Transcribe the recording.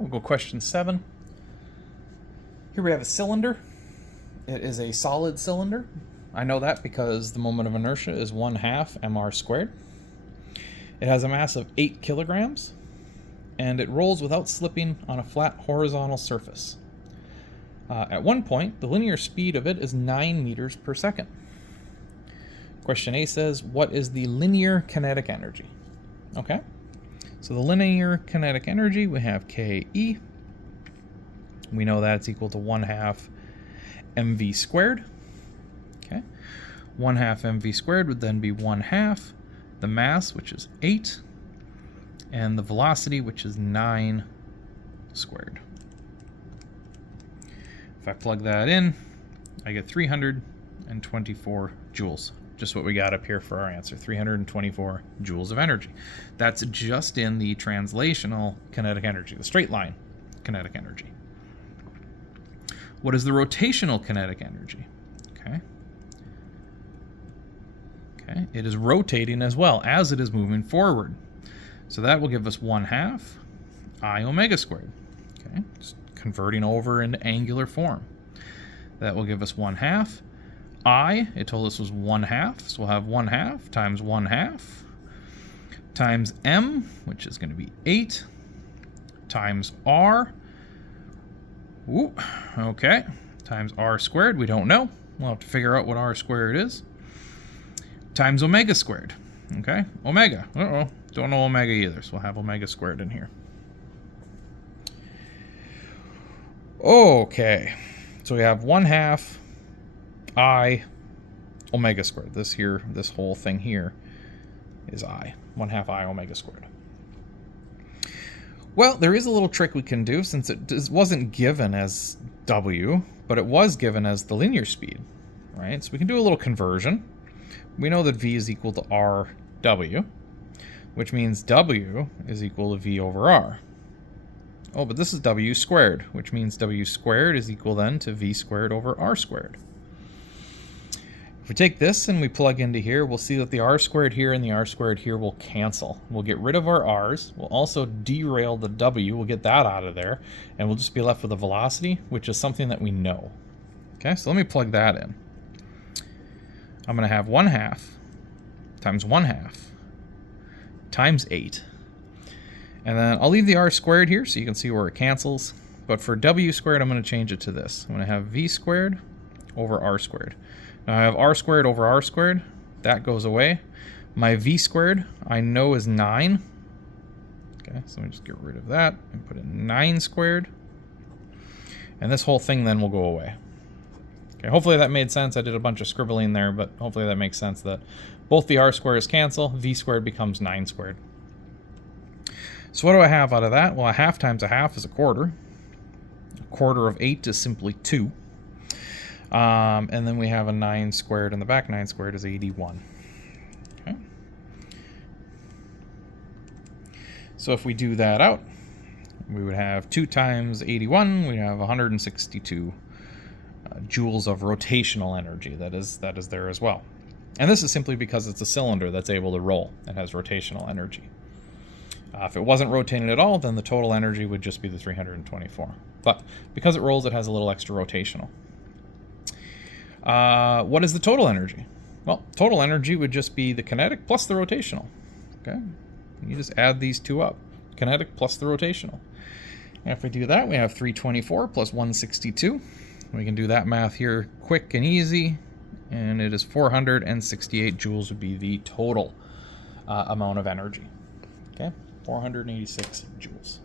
We'll go question 7. Here we have a cylinder. It is a solid cylinder. I know that because the moment of inertia is 1/2 mr squared. It has a mass of 8 kilograms, and it rolls without slipping on a flat horizontal surface. At one point, the linear speed of it is 9 meters per second. Question A says, what is the linear kinetic energy? Okay, so the linear kinetic energy, we have KE. We know that's equal to 1/2 mv squared. Okay, 1/2 mv squared would then be 1/2 the mass, which is 8, and the velocity, which is 9 squared. If I plug that in, I get 324 joules. Just what we got up here for our answer, 324 joules of energy. That's just in the translational kinetic energy, the straight line kinetic energy. What is the rotational kinetic energy? Okay, it is rotating as well as it is moving forward. So that will give us 1/2 I omega squared. Okay, just converting over into angular form. That will give us 1/2 I, it told us was 1/2, so we'll have 1/2 times 1/2 times m, which is going to be 8, times r, okay, times r squared, we don't know. We'll have to figure out what r squared is, times omega squared. Okay, omega, don't know omega either, so we'll have omega squared in here. Okay, so we have 1/2 I omega squared. This whole thing here is I. 1/2 I omega squared. Well, there is a little trick we can do, since it wasn't given as W, but it was given as the linear speed, right? So we can do a little conversion. We know that V is equal to RW, which means W is equal to V over R. Oh, but this is W squared, which means W squared is equal then to V squared over R squared. If we take this and we plug into here, we'll see that the R squared here and the R squared here will cancel. We'll get rid of our R's. We'll also derail the W. We'll get that out of there. And we'll just be left with a velocity, which is something that we know. Okay, so let me plug that in. I'm going to have 1/2 times 1/2 times 8. And then I'll leave the R squared here so you can see where it cancels. But for W squared, I'm going to change it to this. I'm going to have V squared over R squared. Now I have R squared over R squared. That goes away. My V squared I know is 9. Okay, so let me just get rid of that and put in 9 squared. And this whole thing then will go away. Okay, hopefully that made sense. I did a bunch of scribbling there, but hopefully that makes sense that both the R squares cancel. V squared becomes 9 squared. So what do I have out of that? Well, 1/2 times 1/2 is 1/4. 1/4 of 8 is simply 2. And then we have a 9 squared in the back. 9 squared is 81. Okay. So if we do that out, we would have 2 times 81. We have 162 joules of rotational energy. That is there as well. And this is simply because it's a cylinder that's able to roll. It has rotational energy. If it wasn't rotating at all, then the total energy would just be the 324. But because it rolls, it has a little extra rotational. What is the total energy? Well, total energy would just be the kinetic plus the rotational. Okay, you just add these two up, kinetic plus the rotational. And if we do that, we have 324 plus 162. We can do that math here quick and easy, and it is 468 joules would be the total amount of energy. Okay, 486 joules.